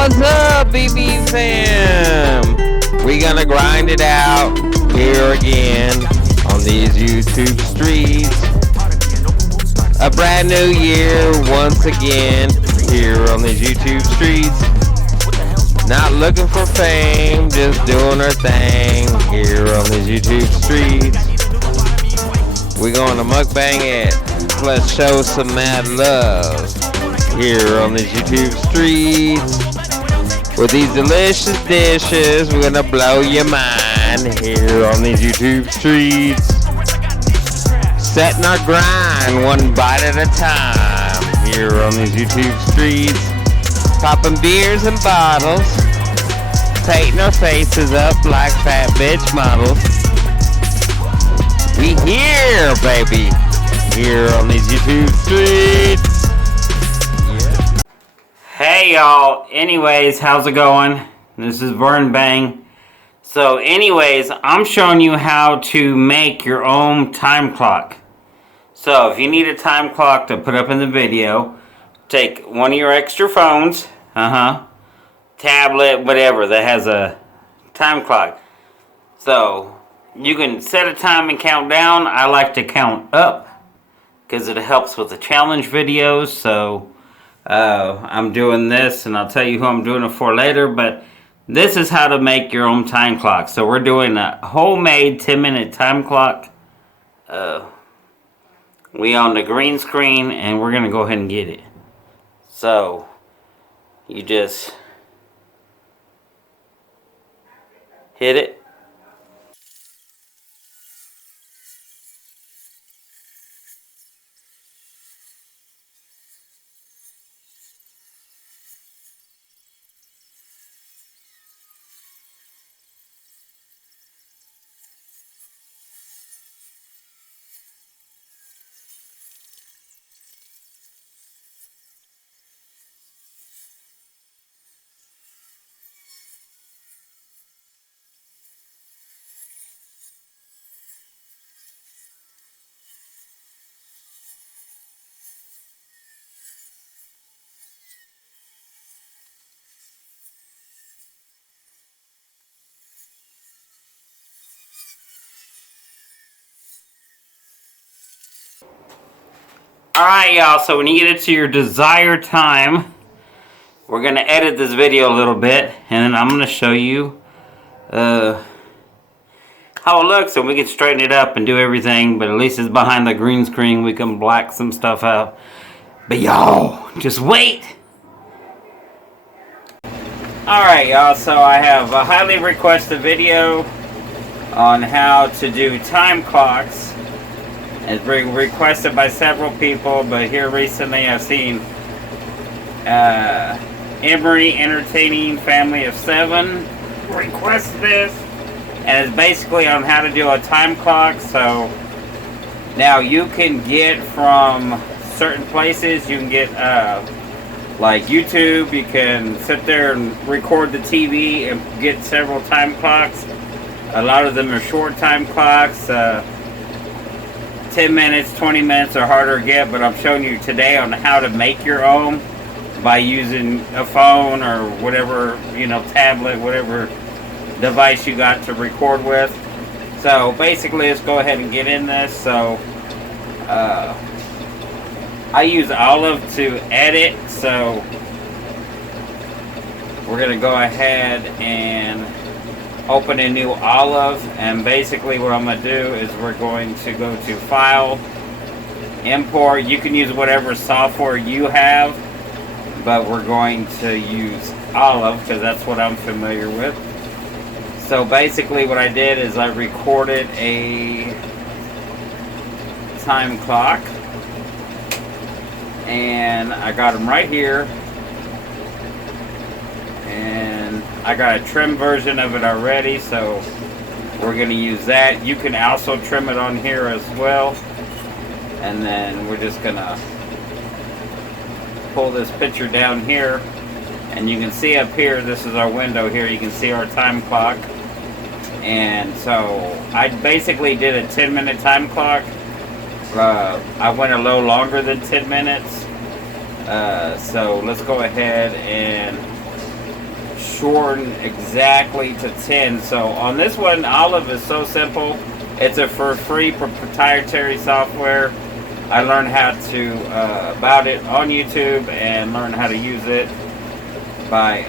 What's up, BB fam? We gonna grind it out here again on these YouTube streets. A brand new year once again here on these YouTube streets. Not looking for fame, just doing our thing here on these YouTube streets. We gonna mukbang it, let's show some mad love here on these YouTube streets. With these delicious dishes, we're gonna blow your mind here on these YouTube streets. Setting our grind one bite at a time here on these YouTube streets. Popping beers and bottles, painting our faces up like fat bitch models. We here, baby, here on these YouTube streets. Hey y'all, anyways, how's it going? This is VERN Bang. So anyways, I'm showing you how to make your own time clock. So if you need a time clock to put up in the video, take one of your extra phones, tablet, whatever that has a time clock. So you can set a time and count down. I like to count up because it helps with the challenge videos. So I'm doing this, and I'll tell you who I'm doing it for later, but this is how to make your own time clock. So we're doing a homemade 10-minute time clock. We on the green screen, and we're gonna go ahead and get it. So you just hit it. Alright y'all, so when you get it to your desired time, we're going to edit this video a little bit, and then I'm going to show you how it looks, and we can straighten it up and do everything, but at least it's behind the green screen. We can black some stuff out. But y'all, just wait! Alright y'all, so I have a highly requested video on how to do time clocks. It's been requested by several people, but here recently I've seen Emory Entertaining Family of 7 request this, and it's basically on how to do a time clock. So now you can get from certain places, you can get like YouTube, you can sit there and record the TV and get several time clocks. A lot of them are short time clocks. 10 minutes, 20 minutes are harder to get, but I'm showing you today on how to make your own by using a phone or whatever, you know, tablet, whatever device you got to record with. So basically, let's go ahead and get in this. So I use Olive to edit, so we're going to go ahead and open a new Olive, and basically what I'm going to do is we're going to go to File, Import. You can use whatever software you have, but we're going to use Olive because that's what I'm familiar with. So basically what I did is I recorded a time clock, and I got them right here. And I got a trim version of it already, so we're going to use that. You can also trim it on here as well. And then we're just going to pull this picture down here. And you can see up here, this is our window here, you can see our time clock. And so I basically did a 10-minute time clock. I went a little longer than 10 minutes. So let's go ahead and shorten exactly to 10. So on this one, Olive is so simple. It's a for free proprietary software. I learned how to about it on YouTube and learned how to use it by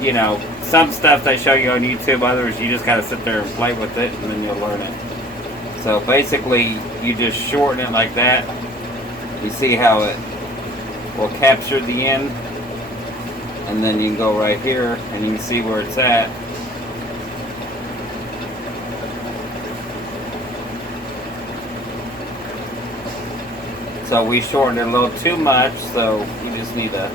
you know, some stuff they show you on YouTube, others you just gotta sit there and play with it and then you'll learn it. So basically you just shorten it like that. You see how it will capture the end, and then you can go right here and you can see where it's at. So we shortened it a little too much, so you just need to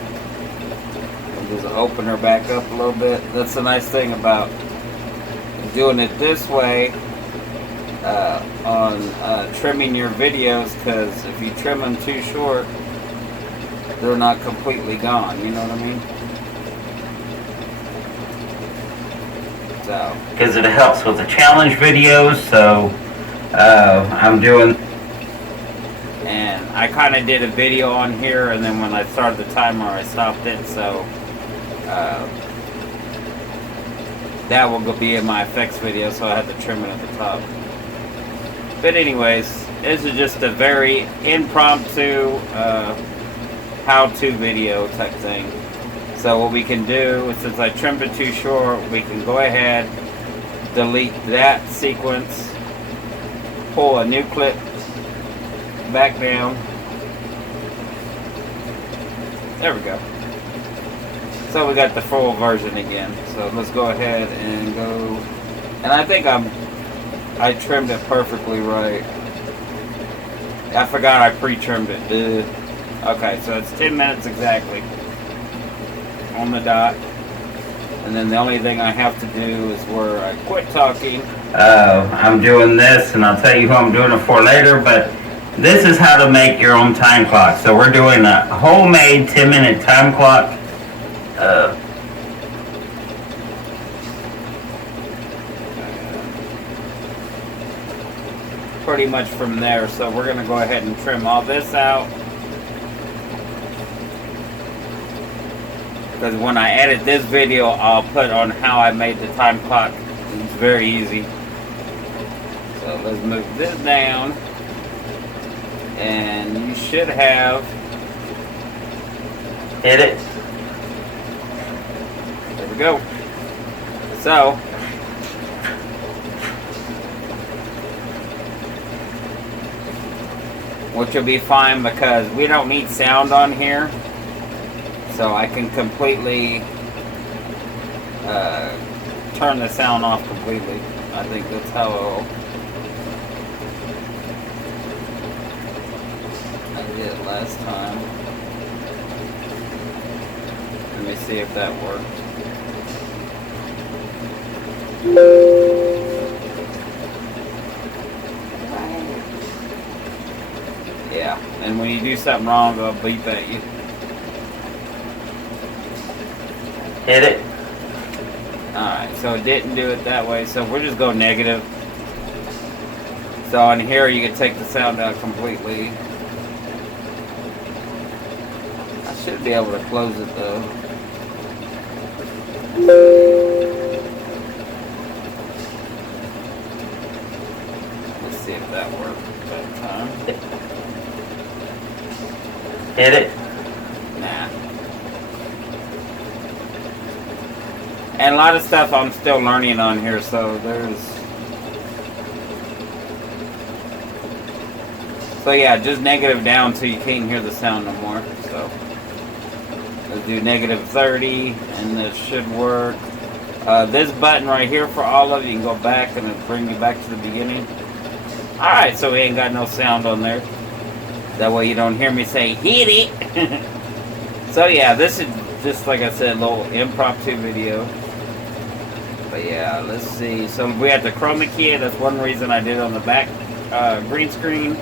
just open her back up a little bit. That's the nice thing about doing it this way on trimming your videos, because if you trim them too short, they're not completely gone, you know what I mean? So, because it helps with the challenge videos, so I'm doing, and I kind of did a video on here, and then when I started the timer I stopped it, so that will be in my effects video, so I had to trim it at the top. But anyways, this is just a very impromptu how-to video type thing. So what we can do, since I trimmed it too short, we can go ahead, delete that sequence, pull a new clip back down. There we go. So we got the full version again. So let's go ahead and go, and I think I trimmed it perfectly right. I forgot I pre-trimmed it. Okay, so it's 10 minutes exactly on the dot. And then the only thing I have to do is where I quit talking. I'm doing this, and I'll tell you who I'm doing it for later, but this is how to make your own time clock. So we're doing a homemade 10-minute time clock. Pretty much from there, so we're going to go ahead and trim all this out. Because when I edit this video, I'll put on how I made the time clock. It's very easy. So let's move this down. And you should have hit it. There we go. So which will be fine because we don't need sound on here. So I can completely turn the sound off completely. I think that's how I did it last time. Let me see if that worked. Yeah, and when you do something wrong, they'll beep at you. Hit it. Alright, so it didn't do it that way, so we'll just go negative. So on here you can take the sound out completely. I should be able to close it though. Let's see if that worked that time. Hit it. Nah. And a lot of stuff I'm still learning on here, so so yeah, just negative down so you can't hear the sound no more. So let's do negative 30, and this should work. This button right here for all of you can go back and it'll bring you back to the beginning. Alright, so we ain't got no sound on there. That way you don't hear me say, hit it! So yeah, this is just, like I said, a little impromptu video. But yeah, let's see. So we have the chroma key. That's one reason I did it on the back green screen.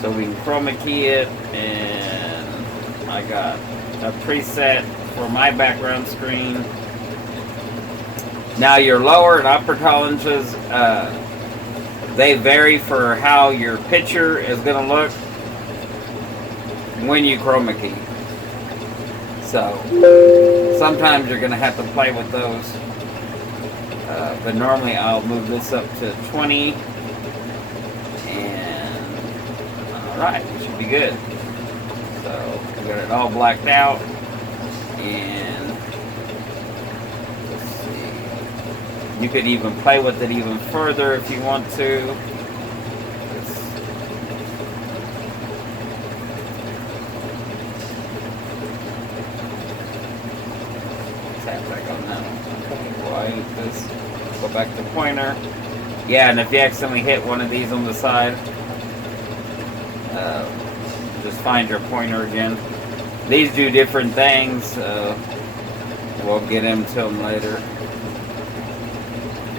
So we can chroma key it. And I got a preset for my background screen. Now your lower and upper tolerances, they vary for how your picture is going to look when you chroma key. So sometimes you're going to have to play with those. But normally I'll move this up to 20. And alright, we should be good. So we got it all blacked out. And let's see. You could even play with it even further if you want to. This, go back to pointer. Yeah, and if you accidentally hit one of these on the side, just find your pointer again. These do different things. We'll get into them later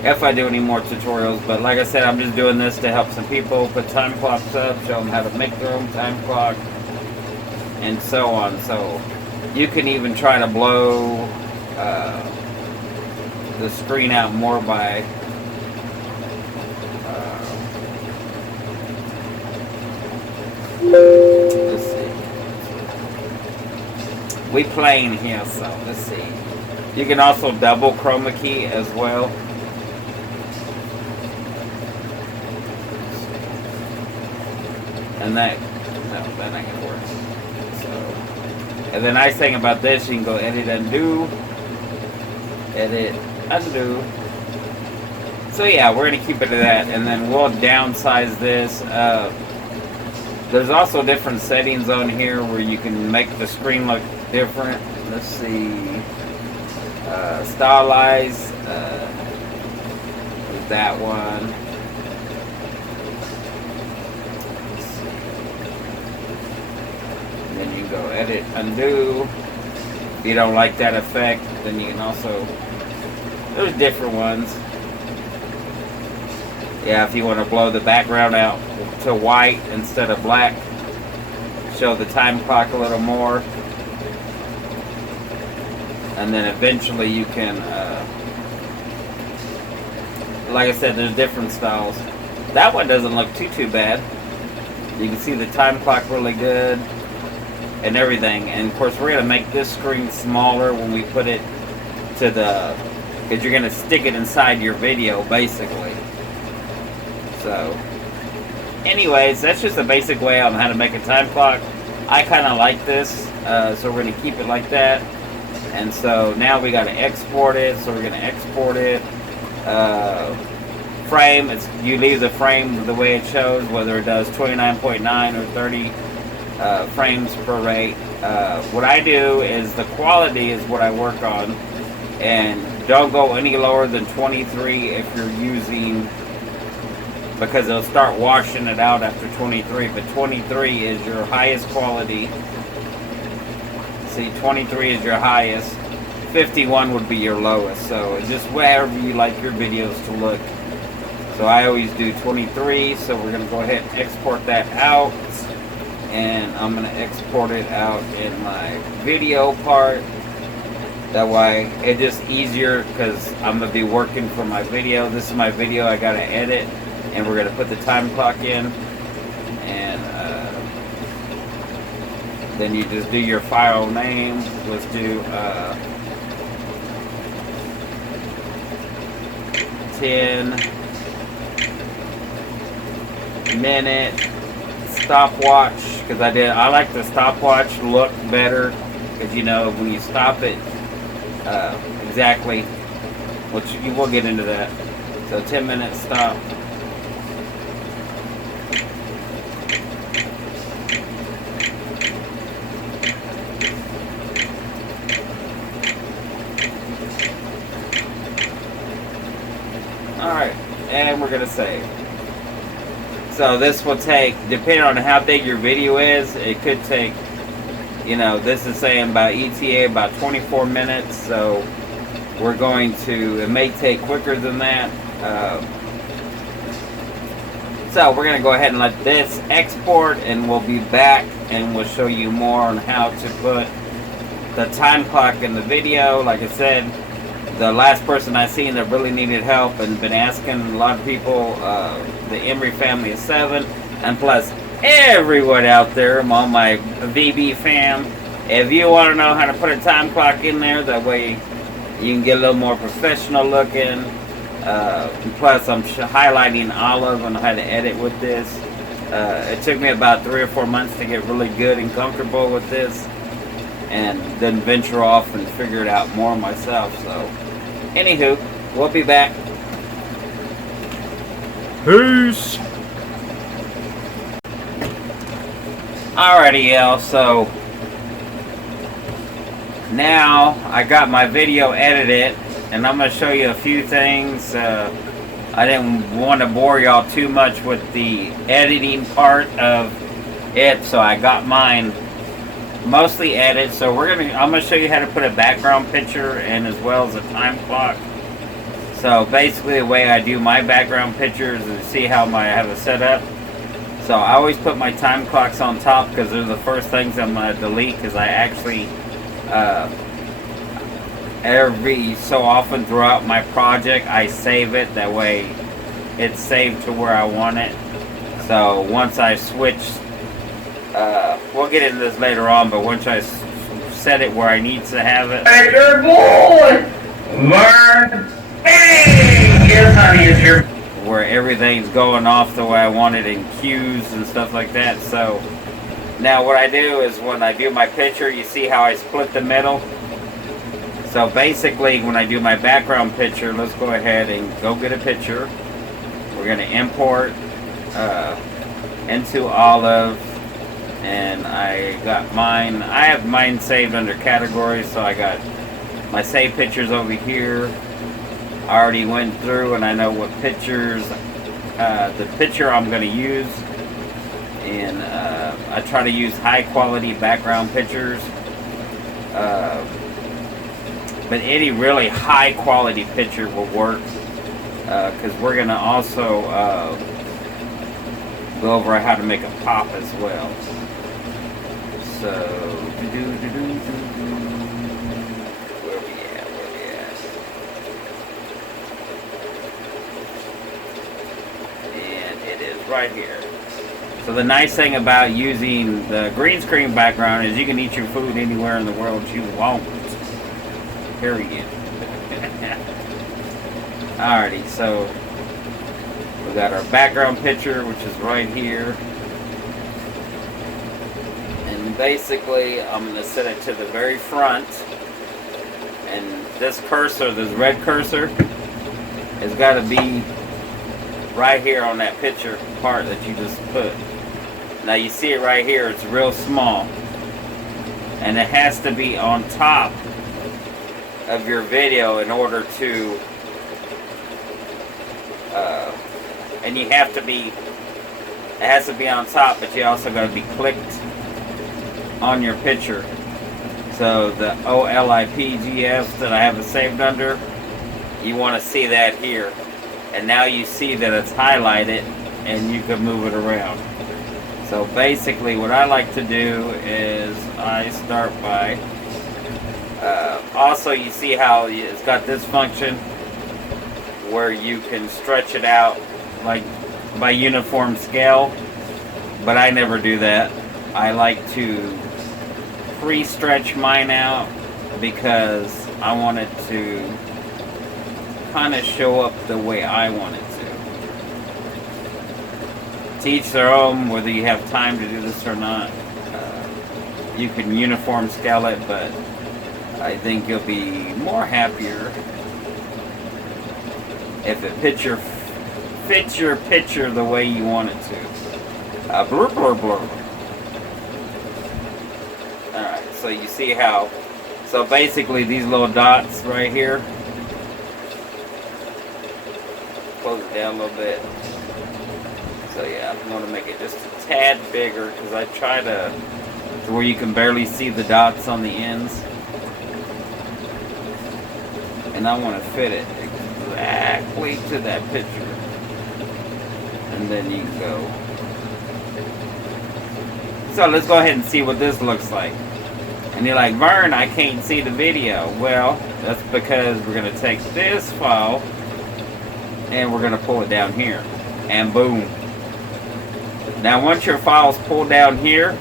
if I do any more tutorials. But like I said, I'm just doing this to help some people put time clocks up, show them how to make their own time clock, and so on. So you can even try to blow the screen out more by let's see. We playing here, so let's see. You can also double chroma key as well. And that ain't gonna work. So, and the nice thing about this, you can go edit, undo, edit, undo. So yeah, we're gonna keep it to that, and then we'll downsize this. There's also different settings on here where you can make the screen look different. Let's see, stylize. There's that one. Let's see. And then you go edit, undo. If you don't like that effect, then you can also. There's different ones. Yeah, if you want to blow the background out to white instead of black, show the time clock a little more, and then eventually you can, like I said, there's different styles. That one doesn't look too bad. You can see the time clock really good and everything. And of course, we're gonna make this screen smaller when we put it to the, because you're gonna stick it inside your video basically. So anyways, that's just a basic way on how to make a time clock. I kind of like this, so we're going to keep it like that. And so now we got to export it, so we're going to export it. Frame, you leave the frame the way it shows, whether it does 29.9 or 30 frames per rate. What I do is the quality is what I work on, and don't go any lower than 23 if you're using, because it'll start washing it out after 23, but 23 is your highest quality. See, 23 is your highest, 51 would be your lowest, so just wherever you like your videos to look. So I always do 23, so we're going to go ahead and export that out, and I'm going to export it out in my video part. That way it's just easier, because I'm going to be working for my video. This is my video I got to edit. And we're going to put the time clock in, and then you just do your file name. Let's do 10-minute stopwatch, because I like the stopwatch look better, because you know when you stop it exactly, which we'll get into that. So 10-minute stop. Alright, and we're going to save. So this will take, depending on how big your video is, it could take, you know, this is saying about ETA about 24 minutes, so we're going to, it may take quicker than that. So we're going to go ahead and let this export, and we'll be back and we'll show you more on how to put the time clock in the video. Like I said, the last person I seen that really needed help and been asking a lot of people, the Emery family of 7, and plus everyone out there, all my VB fam, If you want to know how to put a time clock in there, that way you can get a little more professional looking. Plus, I'm highlighting olive on how to edit with this. It took me about 3 or 4 months to get really good and comfortable with this, and then venture off and figure it out more myself. So, anywho, we'll be back. Peace. Alrighty, y'all. So now I got my video edited, and I'm gonna show you a few things. I didn't want to bore y'all too much with the editing part of it, so I got mine mostly edited. So I'm gonna show you how to put a background picture and as well as a time clock. So basically, the way I do my background pictures is see how I have it set up. So I always put my time clocks on top because they're the first things I'm gonna delete, because I actually every so often throughout my project I save it. That way it's saved to where I want it. So once I switch, we'll get into this later on, but once I set it where I need to have it. Hey, your boy, Vern. Hey, yes, honey, it's your. Where everything's going off the way I want it in cues and stuff like that. So now what I do is when I do my picture, you see how I split the middle. So basically, when I do my background picture, let's go ahead and go get a picture. We're going to import into Olive, and I got mine. I have mine saved under categories, so I got my saved pictures over here. I already went through and I know what pictures, the picture I'm going to use, and I try to use high quality background pictures. But any really high quality picture will work, because we're going to also go over how to make a pop as well. So, where we at? And it is right here. So the nice thing about using the green screen background is you can eat your food anywhere in the world you want. Period. Alrighty, so we got our background picture, which is right here. And basically, I'm going to set it to the very front. And this cursor, this red cursor, has got to be right here on that picture part that you just put. Now you see it right here, it's real small. And it has to be on top of your video in order to and you have to be, it has to be on top, but you also got to be clicked on your picture. So the OLIPGF that I have it saved under, you want to see that here, and now you see that it's highlighted and you can move it around. So basically what I like to do is I start by also, you see how it's got this function where you can stretch it out like by uniform scale, but I never do that. I like to pre-stretch mine out because I want it to kind of show up the way I want it to. To each their own, whether you have time to do this or not. You can uniform scale it, but I think you'll be more happier if it fits your picture the way you want it to. Blur, blur, blur. Alright, so you see how, so basically these little dots right here, close it down a little bit. So yeah, I'm going to make it just a tad bigger because I try to where you can barely see the dots on the ends. And I want to fit it exactly to that picture. And then you can go. So let's go ahead and see what this looks like. And you're like, Vern, I can't see the video. Well, that's because we're going to take this file and we're going to pull it down here. And boom. Now once your file's pulled down here,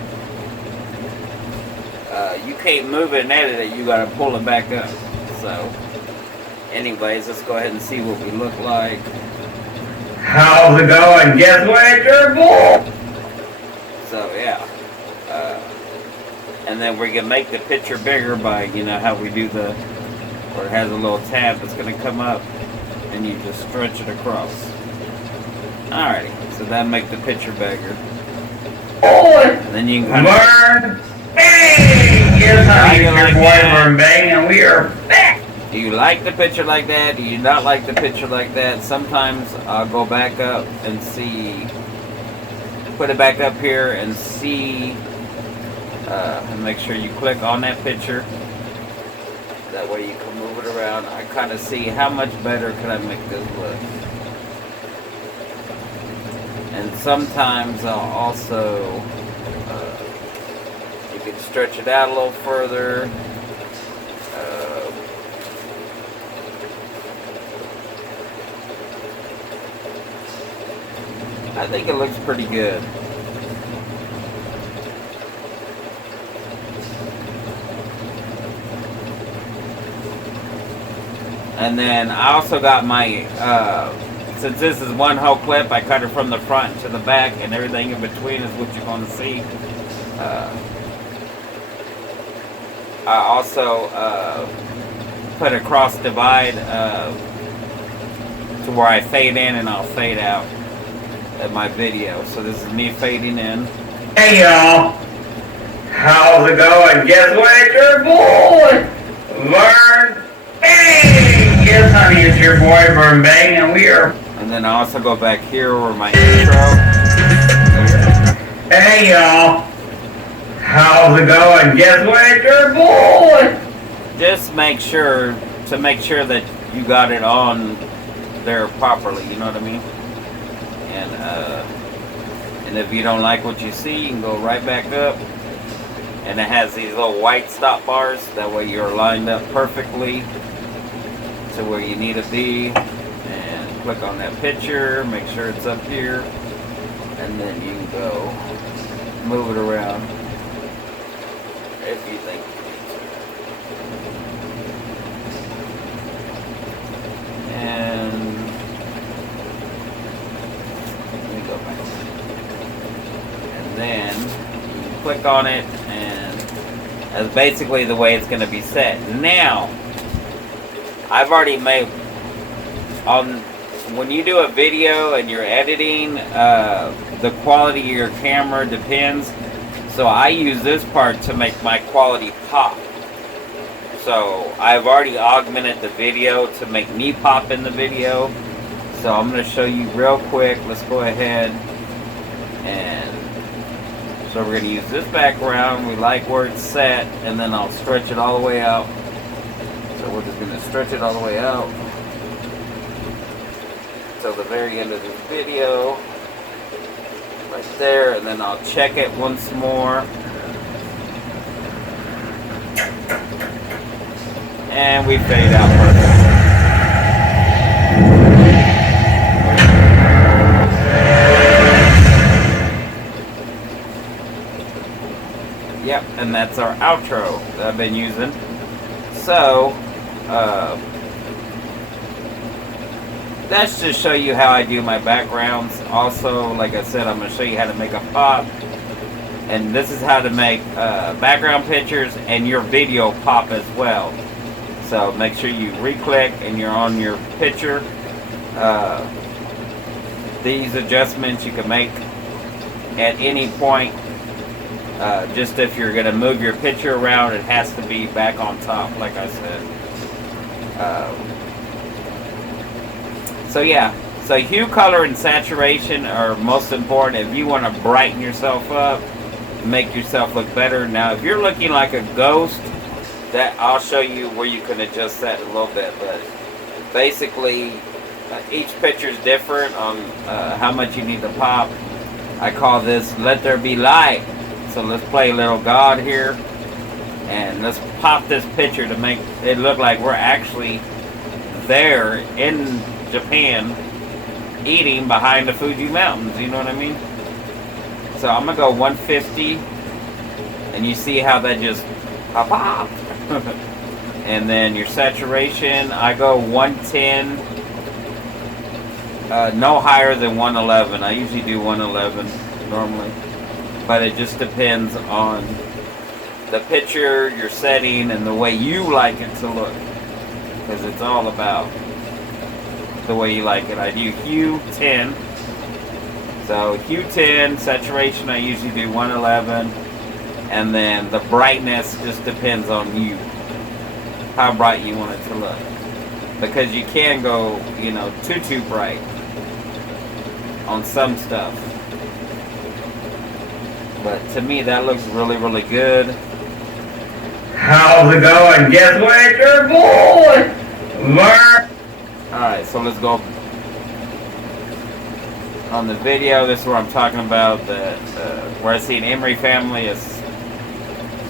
you can't move it and edit it, you gotta pull it back up. So, anyways, let's go ahead and see what we look like. How's it going? Guess what? It's your boy! So, yeah. And then we can make the picture bigger by, you know, how we do the, where it has a little tab that's gonna come up, and you just stretch it across. Alrighty, so that make the picture bigger. And then you can kind of... Burn! Bang! Yes, honey, it's your boy Burn Bang, and we are back! Do you like the picture like that? Do you not like the picture like that? Sometimes I'll go back up and see, put it back up here and see, and make sure you click on that picture. That way you can move it around. I kind of see how much better can I make this look. And sometimes I'll also, you can stretch it out a little further. I think it looks pretty good. And then I also got my, since this is one whole clip, I cut it from the front to the back, and everything in between is what you're going to see. I also put a cross divide to where I fade in and I'll fade out at my video. So this is me fading in. Hey y'all, how's it going? Guess what? It's your boy, Vern Bang! Yes, honey, it's your boy Vern Bang, and we are... And then I also go back here where my intro. Hey y'all, how's it going? Guess what? It's your boy! Just make sure that you got it on there properly, you know what I mean? And if you don't like what you see, you can go right back up. And it has these little white stop bars, that way you're lined up perfectly to where you need to be. And click on that picture, make sure it's up here, and then you can go move it around if you think you need to. And let me go back. And then you click on it, and that's basically the way it's going to be set. Now, I've already made when you do a video and you're editing, the quality of your camera depends. So I use this part to make my quality pop. So I've already augmented the video to make me pop in the video. So I'm going to show you real quick. Let's go ahead. And so we're going to use this background. We like where it's set, and then I'll stretch it all the way out. So we're just going to stretch it all the way out till the very end of this video. Right there, and then I'll check it once more. And we fade out perfect. Yep, and that's our outro that I've been using. So, that's just show you how I do my backgrounds. Also, like I said, I'm going to show you how to make a pop. And this is how to make background pictures and your video pop as well. So make sure you re-click and you're on your picture. These adjustments you can make at any point. Just if you're going to move your picture around, it has to be back on top, like I said. So yeah, so hue, color, and saturation are most important if you want to brighten yourself up, make yourself look better. Now, if you're looking like a ghost, that I'll show you where you can adjust that a little bit. But basically, each picture is different on how much you need to pop. I call this "Let There Be Light." So let's play a little God here, and let's pop this picture to make it look like we're actually there in Japan eating behind the Fuji mountains, you know what I mean? So I'm gonna go 150, and you see how that just Pop, pop. And then your saturation, I go 110. No higher than 111. I usually do 111 normally. But it just depends on the picture, your setting, and the way you like it to look. Because it's all about the way you like it. I do hue 10. So hue 10, saturation I usually do 111. And then the brightness just depends on you. How bright you want it to look. Because you can go, you know, too bright on some stuff. But to me that looks really, really good. How's it going? Guess what? It's your boy, Vern. Alright, so let's go on the video. This is where I'm talking about the where I see an Emery family is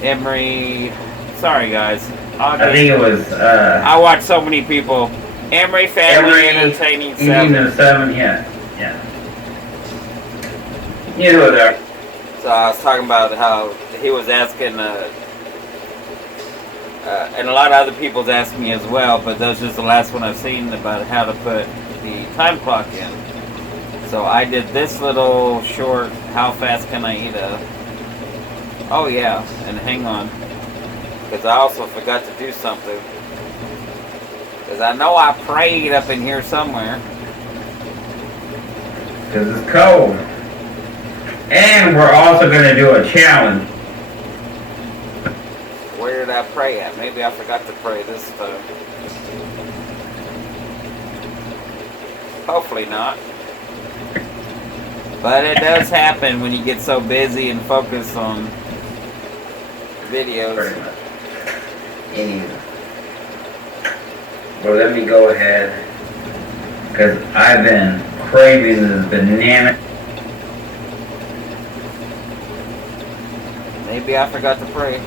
Emery. Sorry guys. I think it was I watch so many people. Emery family entertaining 7. 7, yeah. You know there. So I was talking about how he was asking, and a lot of other people's asking me as well, but that's just the last one I've seen about how to put the time clock in. So I did this little short, how fast can I eat a... Oh yeah, and hang on, because I also forgot to do something. Because I know I prayed up in here somewhere. Because it's cold. And we're also going to do a challenge. Where did I pray at? Maybe I forgot to pray this time. Hopefully not. But it does happen when you get so busy and focused on videos. Pretty much. Anyway. Well, let me go ahead. Because I've been craving this banana. Maybe I forgot to pray.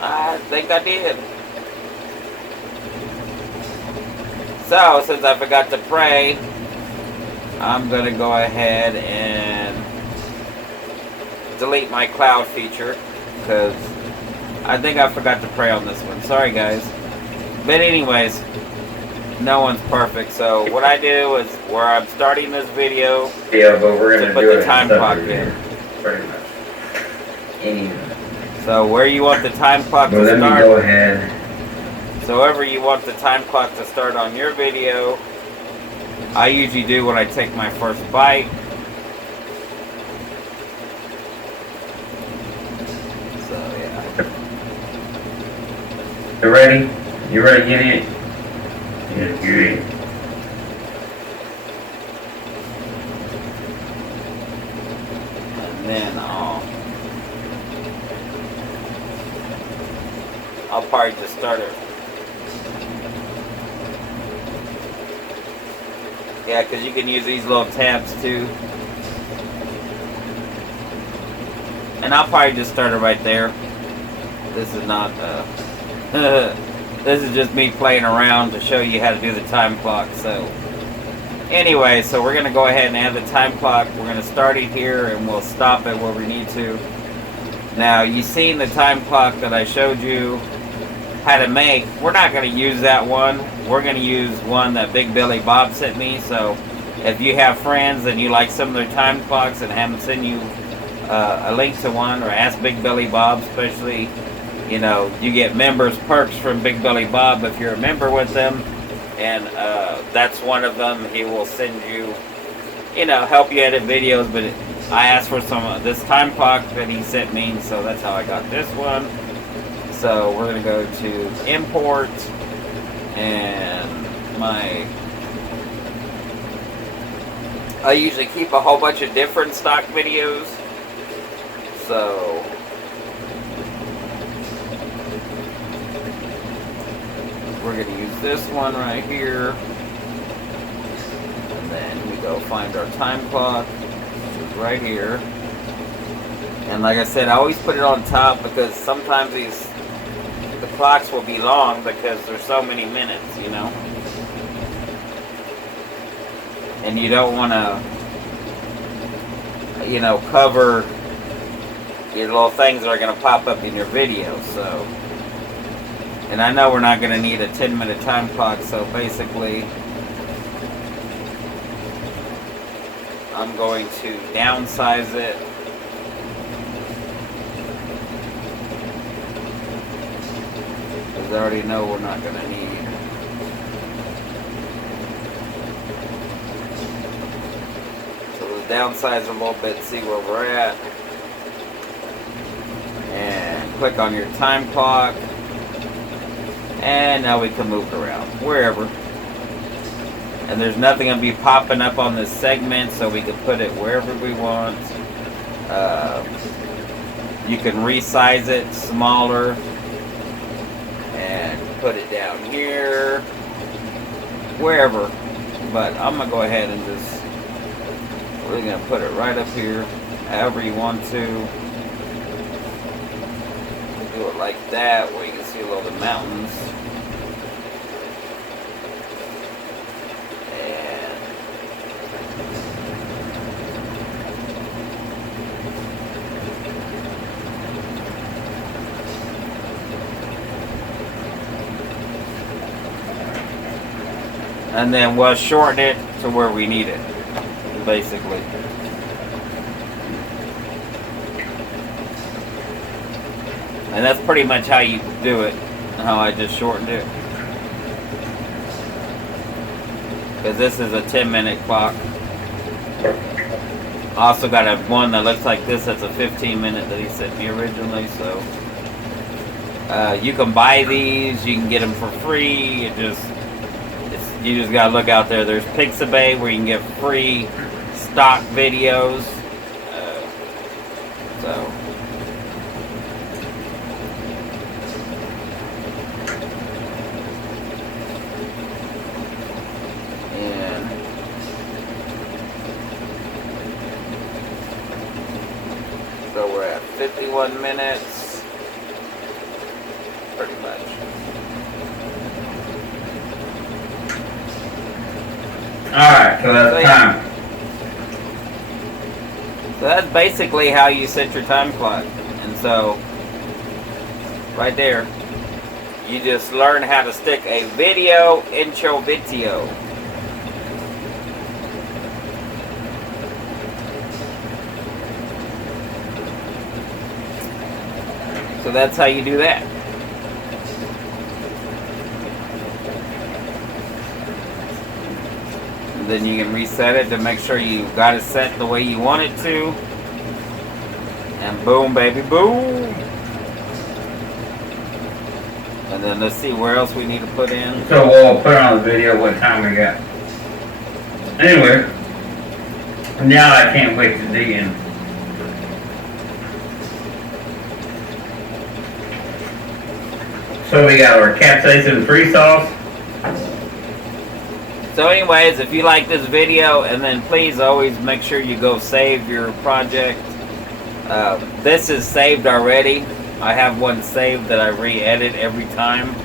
I think I did. So, since I forgot to pray, I'm going to go ahead and delete my cloud feature, because I think I forgot to pray on this one. Sorry guys. But anyways, no one's perfect. So what I do is where I'm starting this video, Yeah, but we're going to put do the it time clock in. Pretty much. Anyway. So where you want the time clock Well, to let me start. go ahead. So wherever you want the time clock to start on your video, I usually do when I take my first bite. So yeah. You ready? You ready to get it? Yes, get it. And then I'll probably just start it. Yeah, because you can use these little tabs too. And I'll probably just start it right there. This is not, this is just me playing around to show you how to do the time clock. So, anyway, so we're going to go ahead and add the time clock. We're going to start it here and we'll stop it where we need to. Now, you seen the time clock that I showed you how to make. We're not going to use that one. We're going to use one that Big Billy Bob sent me. So if you have friends and you like some of their time clocks and have them send you a link to one, or ask Big Billy Bob, especially, you know, you get members perks from Big Billy Bob if you're a member with them, and that's one of them. He will send you, you know, help you edit videos. But I asked for some of this time clock that he sent me, so that's how I got this one. So we're going to go to import, and I usually keep a whole bunch of different stock videos. So we're going to use this one right here. And then we go find our time clock, which is right here. And like I said, I always put it on top because sometimes the clocks will be long because there's so many minutes, you know. And you don't want to, you know, cover these little things that are going to pop up in your video. So, and I know we're not going to need a 10-minute time clock, so basically I'm going to downsize it. Because I already know we're not going to need. So we'll downsize a little bit, see where we're at. And click on your time clock. And now we can move it around, wherever. And there's nothing going to be popping up on this segment, so we can put it wherever we want. You can resize it smaller and put it down here, wherever. But I'm going to go ahead and just, we're going to put it right up here, however you want to. Do it like that, where you can see all the mountains. And then we'll shorten it to where we need it, basically. And that's pretty much how you do it, how I just shortened it. Because this is a 10-minute clock. I also got a one that looks like this, that's a 15-minute that he sent me originally, so. You can buy these, you can get them for free, you just gotta look out there. There's Pixabay where you can get free stock videos. So we're at 51 minutes, pretty much. Alright, so that's time. So that's basically how you set your time clock. And so, right there, you just learn how to stick a video into video. So that's how you do that. Then you can reset it to make sure you got it set the way you want it to. And boom, baby, boom. And then let's see where else we need to put in. So we'll put on the video what time we got. Anyway, now I can't wait to dig in. So we got our capsaicin free sauce. So anyways, if you like this video, and then please always make sure you go save your project. This is saved already. I have one saved that I re-edit every time.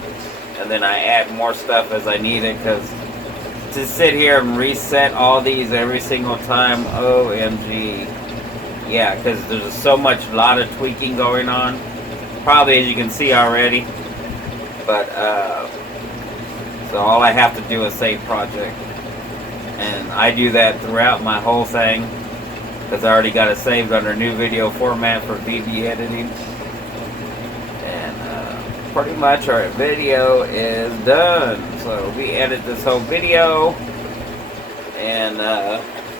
And then I add more stuff as I need it, because to sit here and reset all these every single time, OMG. Yeah, because there's so much, lot of tweaking going on. Probably as you can see already. But, so all I have to do is save project. And I do that throughout my whole thing, because I already got it saved under new video format for VB editing. And pretty much our video is done. So we edit this whole video. And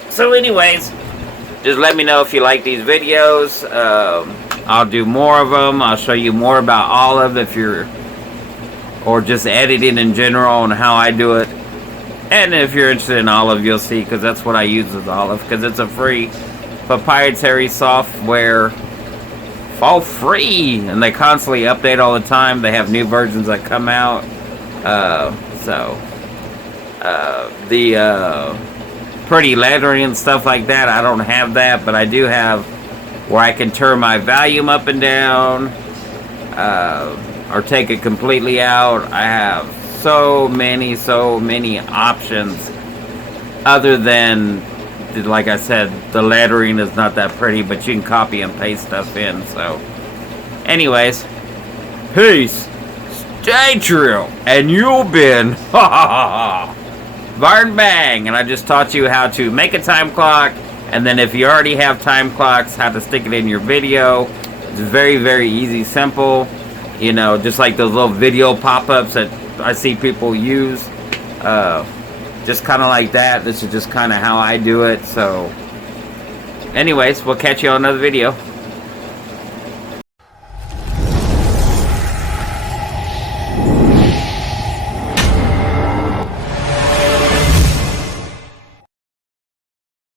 so anyways, just let me know if you like these videos. I'll do more of them. I'll show you more about Olive if you're, or just editing in general and how I do it. And if you're interested in Olive, you'll see, because that's what I use with Olive, because it's a free proprietary software for free, and they constantly update all the time. They have new versions that come out. The pretty lettering and stuff like that, I don't have that, but I do have where I can turn my volume up and down, or take it completely out. I have so many options other than like I said, the lettering is not that pretty, but you can copy and paste stuff in. So, anyways, peace, stay true, and you've been Varn Bang, and I just taught you how to make a time clock, and then if you already have time clocks, how to stick it in your video. It's very, very easy, simple. You know, just like those little video pop-ups that I see people use. Just kind of like that. This is just kind of how I do it. So, anyways, we'll catch you on another video.